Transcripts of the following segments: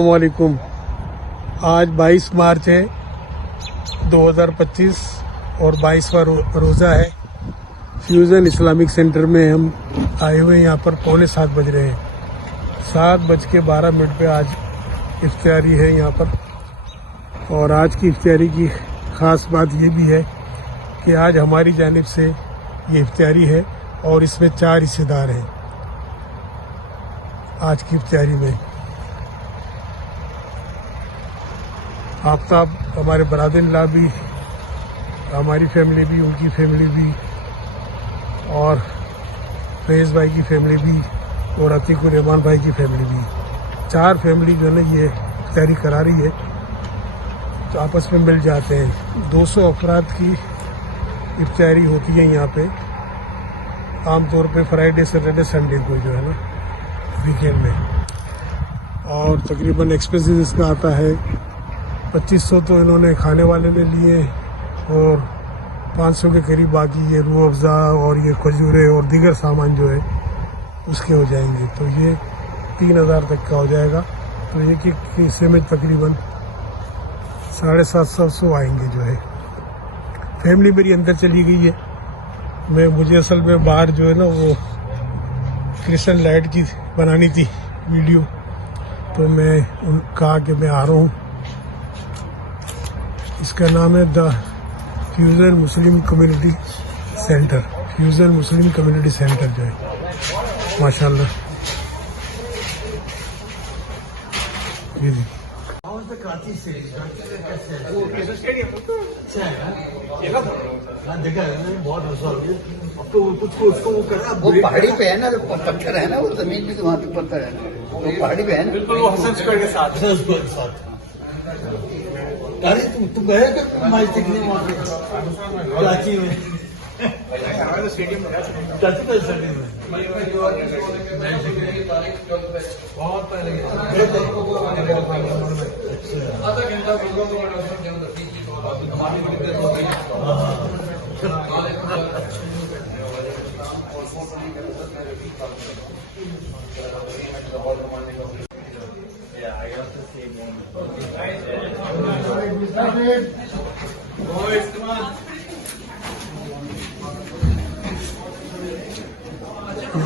अस्सलामुअलैकुम। आज 22 मार्च है 2025 और 22वां रोज़ा है। फ्यूज़न इस्लामिक सेंटर में हम आए हुए हैं। यहाँ पर 6:45 बज रहे हैं। 7:12 पे आज इफ्तारी है यहाँ पर। और आज की इफ्तारी की ख़ास बात ये भी है कि आज हमारी जानिब से ये इफ्तारी है और इसमें 4 हिस्सेदार हैं आज की इफ्तारी में। आफ्ताब हमारे बरादर-इन-लॉ भी, हमारी फैमिली भी, उनकी फैमिली भी और फैज़ भाई की फैमिली भी और अतीकुर रहमान भाई की फैमिली भी, 4 फैमिली जो है ना ये इफ्तारी करा रही है, तो आपस में मिल जाते हैं। 200 अफराद की इफ्तारी होती है यहाँ पे आमतौर पे फ्राइडे, सैटरडे, संडे को जो है ना वीकेंड में। और तकरीबन एक्सपेंसेस इसका आता है 2500 तो इन्होंने खाने वाले ने लिए और 500 के करीब बाकी ये रूह अफ़ज़ा और ये खजूरें और दीगर सामान जो है उसके हो जाएंगे। तो ये 3000 तक का हो जाएगा। तो एक एक हिस्से में तकरीबन 750 आएंगे जो है। फैमिली मेरी अंदर चली गई है। मुझे असल में बाहर जो है ना वो क्रिस्टल लाइट की बनानी थी वीडियो, तो मैं कहा कि मैं आ रहा हूँ। इसका नाम है the fusion Muslim community centre. Fusion Muslim community centre जो है माशाल्लाह। ये जी कराची से वो स्टेडियम तो अच्छा है ना, देखा है मैंने बहुत हंसा हो गया। अब तो कुछ को उसको वो करना, वो पहाड़ी पे है ना, जो पत्थर है ना, वो जमीन में तो वहाँ पे पत्थर है, वो पहाड़ी पे है ना, बिल्कुल वो हसन स्क्वायर के साथ अरे तुम गए क्या मैच देखने वहाँ पे कराची में? स्टेडियम में कराची का स्टेडियम में बहुत पहले आधा घंटा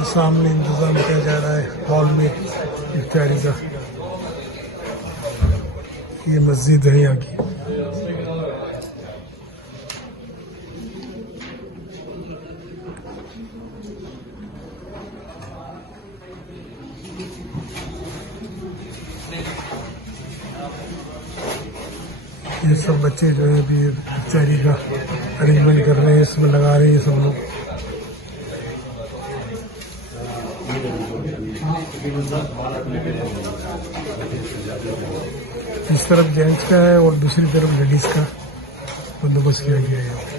सामने इंतजाम किया जा रहा है हॉल में इफ्तारी का। ये मस्जिद है यहाँ की। ये सब बच्चे जो है अभी इफ्तारी का अरेंजमेंट कर रहे हैं, इसमें लगा रहे हैं सब लोग। इस तरफ जेंट्स का है और दूसरी तरफ लेडीज का बंदोबस्त किया गया है।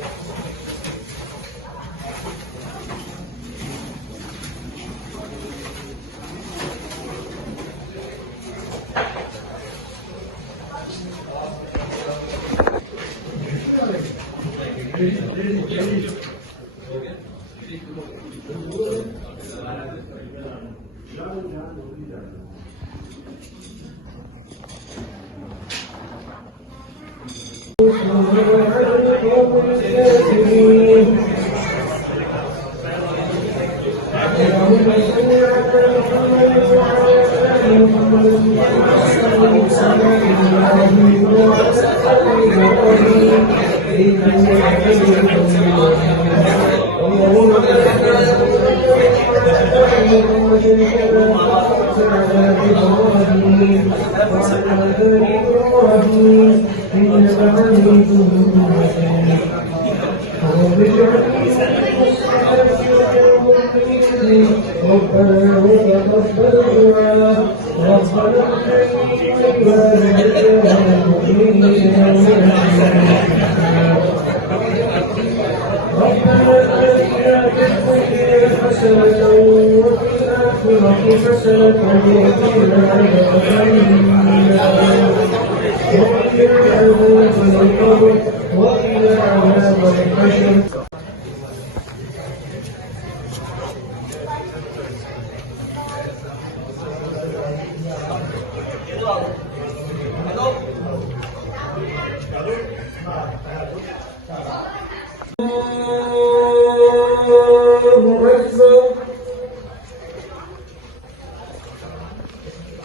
Wow.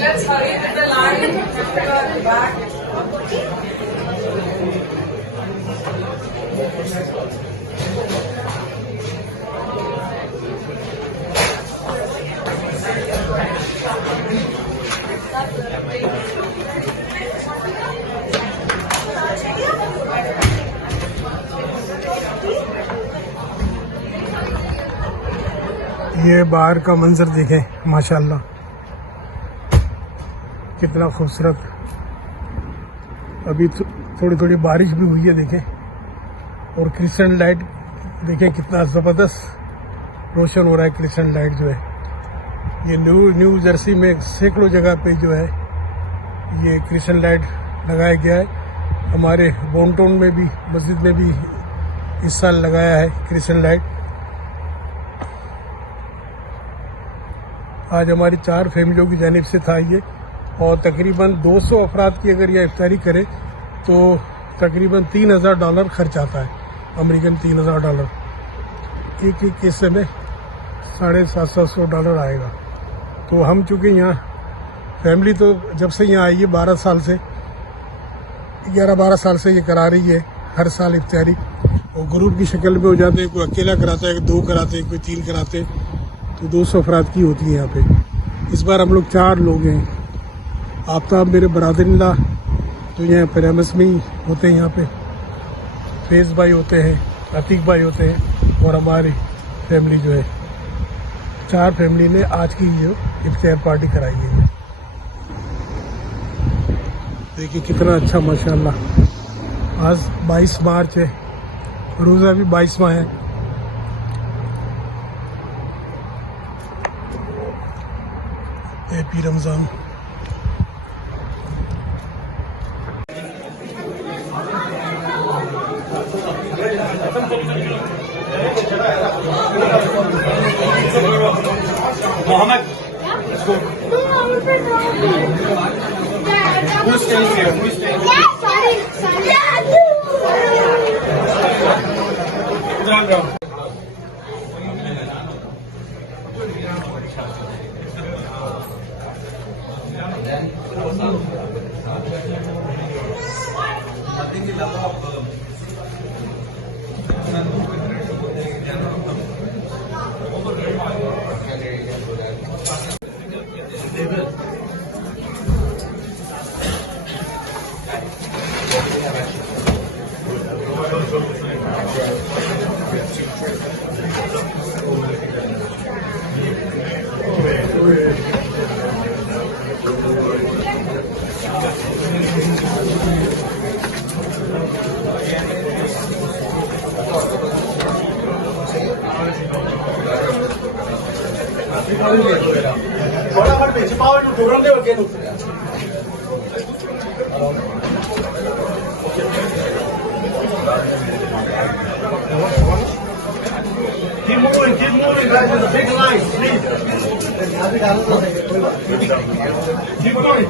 Let's hurry with the line. Back. ये बाहर का मंजर देखें माशाल्लाह कितना खूबसूरत। अभी थोड़ी थोड़ी बारिश भी हुई है देखें, और क्रिस्टल लाइट देखें कितना ज़बरदस्त रोशन हो रहा है। क्रिस्टल लाइट जो है ये न्यू जर्सी में सैकड़ों जगह पे जो है ये क्रिस्टल लाइट लगाया गया है। हमारे बोनटाउन में भी मस्जिद में भी इस साल लगाया है क्रिस्टल लाइट। आज हमारी 4 फैमिलियों की जानिब से था ये, और तकरीबन 200 अफराद की अगर यह इफ्तारी करे तो तकरीबन $3000 खर्च आता है, अमेरिकन $3000। एक हिस्से में $750 आएगा। तो हम चूँकि यहाँ फैमिली तो जब से यहाँ आई है 12 साल से 11-12 साल से ये करा रही है हर साल इफ्तारी, और ग्रुप की शक्ल में हो जाते हैं। कोई अकेला कराता है, 2 कराते हैं, कोई 3 कराते, तो 200 अफराद की होती है यहाँ पे। इस बार हम लोग 4 लोग हैं। आफ्ताब मेरे बरादर-इन-लॉ तो यहाँ प्रेमस में ही होते हैं, यहाँ पे फैज़ भाई होते हैं, अतीक भाई होते हैं, और हमारी फैमिली जो है 4 फैमिली ने आज की जो इफ्तार पार्टी कराई गई है। देखिए कितना अच्छा माशाल्लाह। आज 22 मार्च है, रोज़ा भी 22वां है। Happy Ramzan. Mohammed, let's go. Who's staying here? Who's staying here? Ibrahim, go. फटाफट भेज पावर टू प्रोग्राम दे के keep moving guys with the big lines please keep going